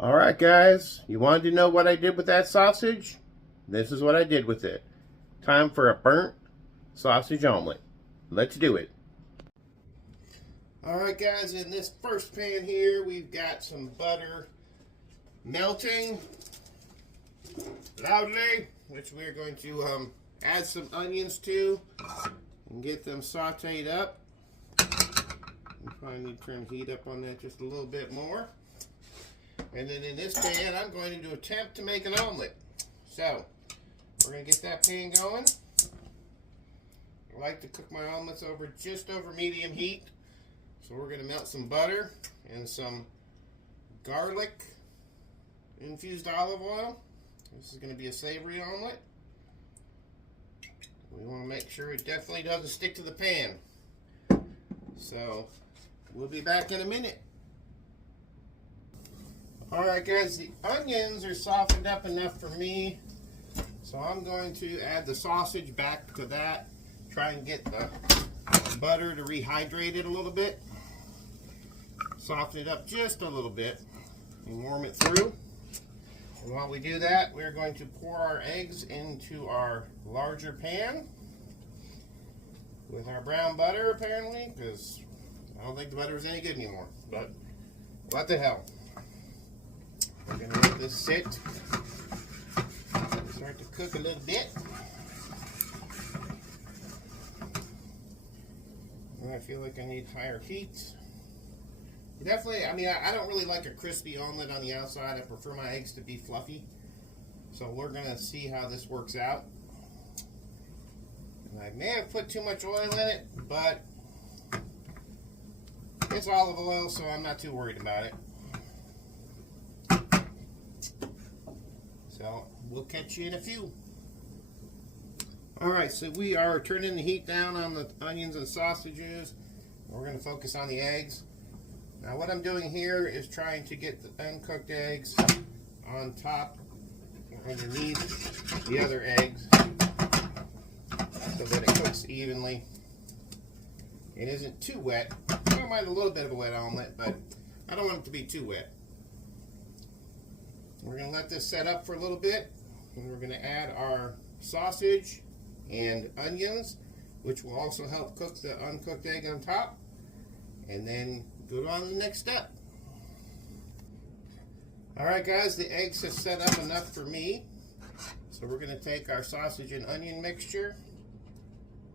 Alright guys, you wanted to know what I did with that sausage? This is what I did with it. Time for a burnt sausage omelet. Let's do it. Alright guys, in this first pan here we've got some butter melting loudly, which we're going to add some onions to and get them sauteed up. You probably need to turn the heat up on that just a little bit more. And then in this pan, I'm going to attempt to make an omelet. So, we're going to get that pan going. I like to cook my omelets just over medium heat. So we're going to melt some butter and some garlic infused olive oil. This is going to be a savory omelet. We want to make sure it definitely doesn't stick to the pan. So, we'll be back in a minute. Alright guys, the onions are softened up enough for me, so I'm going to add the sausage back to that, try and get the butter to rehydrate it a little bit, soften it up just a little bit, and warm it through. And while we do that, we're going to pour our eggs into our larger pan with our brown butter apparently, because I don't think the butter is any good anymore, but what the hell. We're going to let this sit, start to cook a little bit. And I feel like I need higher heat. Definitely, I mean, I don't really like a crispy omelet on the outside. I prefer my eggs to be fluffy. So we're going to see how this works out. And I may have put too much oil in it, but it's olive oil, so I'm not too worried about it. So, we'll catch you in a few. Alright, so we are turning the heat down on the onions and sausages. We're going to focus on the eggs. Now what I'm doing here is trying to get the uncooked eggs on top or underneath the other eggs so that it cooks evenly. It isn't too wet. I don't mind a little bit of a wet omelet, but I don't want it to be too wet. We're going to let this set up for a little bit, and we're going to add our sausage and onions, which will also help cook the uncooked egg on top, and then go on to the next step. Alright guys, the eggs have set up enough for me, so we're going to take our sausage and onion mixture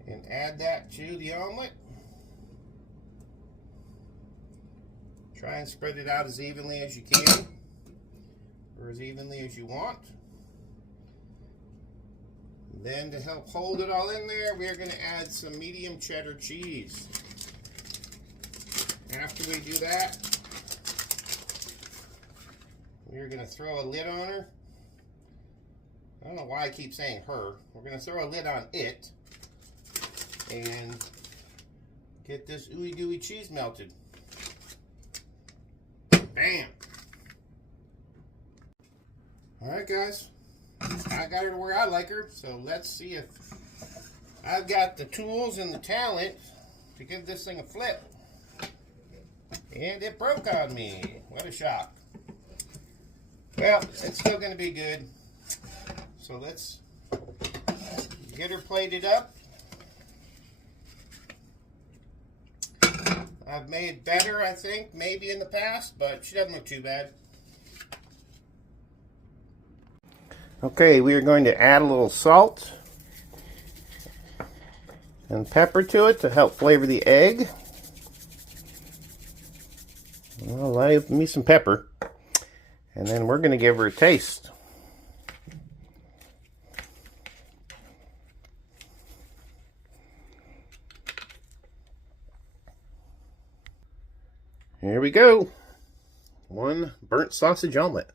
and add that to the omelet. Try and spread it out as evenly as you can, or as evenly as you want. Then to help hold it all in there, we are going to add some medium cheddar cheese. After we do that, we're going to throw a lid on her. I don't know why I keep saying her. We're going to throw a lid on it and get this ooey gooey cheese melted. Bam! Alright guys, I got her to where I like her, so let's see if I've got the tools and the talent to give this thing a flip. And it broke on me. What a shock. Well, it's still going to be good. So let's get her plated up. I've made better, I think, maybe in the past, but she doesn't look too bad. Okay, we are going to add a little salt and pepper to it to help flavor the egg. Well, give me some pepper. And then we're going to give her a taste. Here we go. One burnt sausage omelet.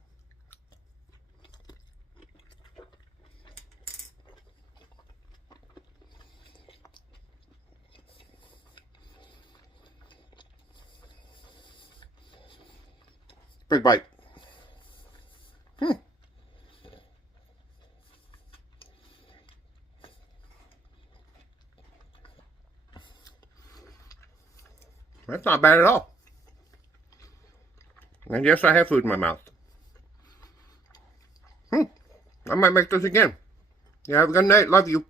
Big bite. That's not bad at all. And yes, I have food in my mouth. I might make this again. Yeah, have a good night. Love you.